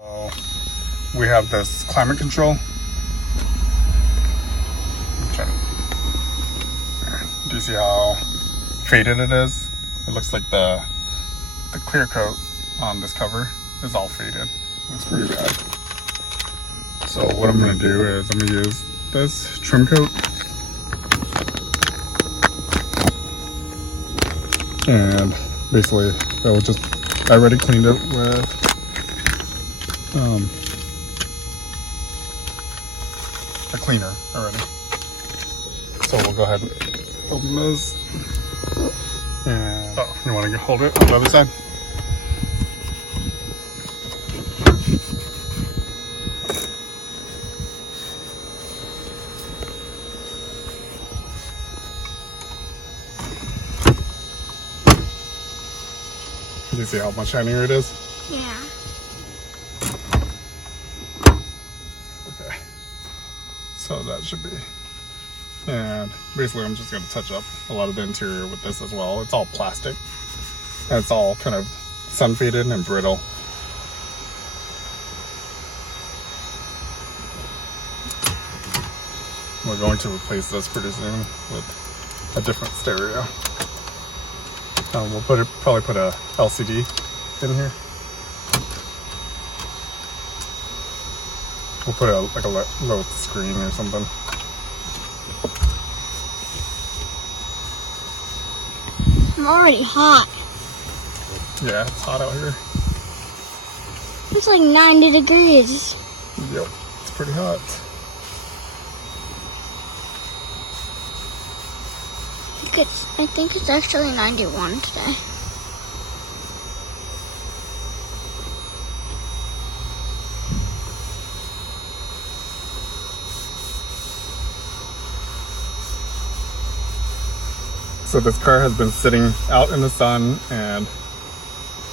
We have this climate control. Do you see how faded it is? It looks like the clear coat on this cover is all faded. It's pretty bad. So what I'm gonna do is I'm gonna use this trim coat and basically I already cleaned it with a cleaner already. So we'll go ahead and open this. And you want to hold it on the other side? Can you see how much shinier it is? Yeah. Okay. So that should be. And basically I'm just going to touch up a lot of the interior with this as well. It's all plastic. And it's all kind of sun faded and brittle. We're going to replace this pretty soon with a different stereo. We'll probably put a LCD in here. We'll put a little screen or something. I'm already hot. Yeah, it's hot out here. It's like 90 degrees. Yep, it's pretty hot. I think it's actually 91 today. So this car has been sitting out in the sun and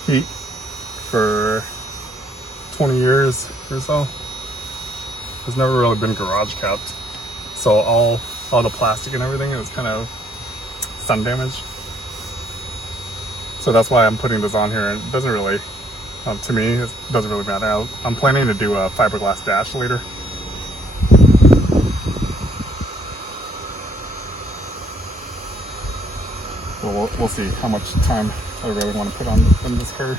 heat for 20 years or so. It's never really been garage kept. So all the plastic and everything is kind of sun damaged. So that's why I'm putting this on here. It doesn't really, to me, it doesn't really matter. I'm planning to do a fiberglass dash later. We'll see how much time I really want to put on in this car.